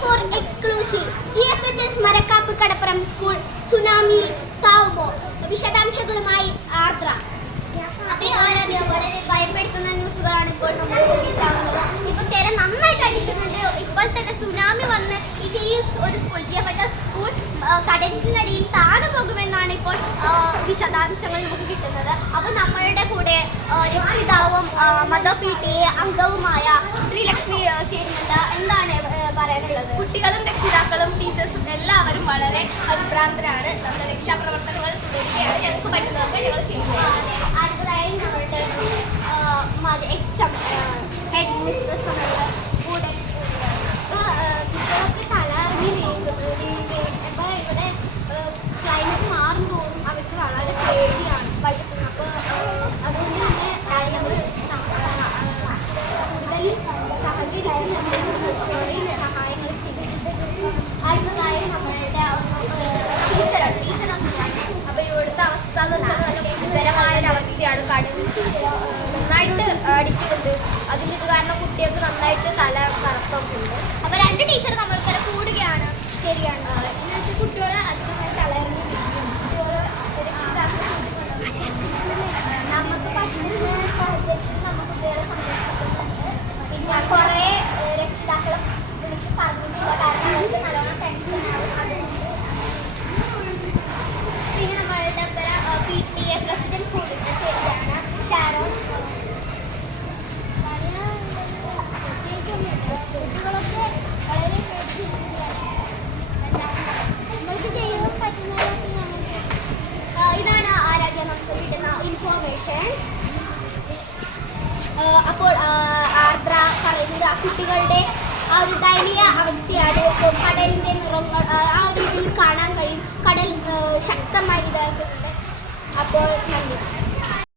For exclusive G F H S Marakkappu Kadappuram school tsunami താവുമോ വിശദാംശങ്ങളുമായി ആർദ്ര. അതെ ആരാധ്യ വളരെ ഭയപ്പെടുത്തുന്ന ന്യൂസുകളാണ് ഇപ്പോൾ നമ്മൾ നോക്കിയിട്ടാവുന്നത് ഇപ്പൊ തിര നന്നായിട്ട് അടിക്കുന്നുണ്ട്. ഇപ്പോൾ തന്നെ സുനാമി വന്ന് ഈ ഒരു school G F H S school കടലിനടിയിൽ താണു പോകുമെന്നാണ് ഇപ്പോൾ വിശദാംശങ്ങൾ നമുക്ക് കിട്ടുന്നത്. അപ്പോൾ നമ്മളുടെ കൂടെ രക്ഷിതാവും മത പി ടി അംഗവുമായ ശ്രീലക്ഷ്മി ആ, ചേരുന്നുണ്ട് എന്താണ് ആ, പറയാനുള്ളത്. കുട്ടികളും രക്ഷിതാക്കളും ടീച്ചേഴ്സും എല്ലാവരും വളരെ പരിഭ്രാന്തരാണ് നമ്മുടെ രക്ഷാപ്രവർത്തനങ്ങൾ തുടരുകയാണ്. ഞങ്ങൾക്ക് പറ്റുന്നതൊക്കെ ഞങ്ങൾ ചെയ്യുന്നു അടുത്തതായി നമ്മളുടെ എച്ച് എം ഹെഡ് മിസ്ട്രസ് നമ്മളുടെ കൂടെ ഇപ്പോൾ കുട്ടികളൊക്കെ തലറിഞ്ഞ് വീഴുന്നത് ഇപ്പോൾ ഇവിടെ ക്ലൈമറ്റ് മാറും തോറും അവർക്ക് വളരെ പേടിയാണ് വൈകിട്ട് അപ്പോൾ അതുകൊണ്ട് തന്നെ നമ്മൾ കൂടുതൽ സഹകരിച്ച് നമ്മൾ ചെറിയ സഹായങ്ങൾ ചെയ്യുന്നുണ്ട് അടുത്തതായി നമ്മളുടെ ടീച്ചർ ടീച്ചർ അപ്പോൾ ഇവിടുത്തെ വെച്ചാൽ നല്ല ഗുരുതരമായ ഒരു അവസ്ഥയാണ്. കടൽ നന്നായിട്ട് അടിക്കുന്നുണ്ട് അതിന് ഇത് കാരണം കുട്ടികൾക്ക് നന്നായിട്ട് തല കറക്കം ഉണ്ട് അപ്പൊ രണ്ട് ടീച്ചർ നമ്മൾക്കര കൂടുകയാണ്. ശരിയാണ്. അപ്പോൾ ആർദ്ര പറയുന്നത് ആ കുട്ടികളുടെ ആ ഒരു ദയനീയ അവസ്ഥയാണ് ഇപ്പോൾ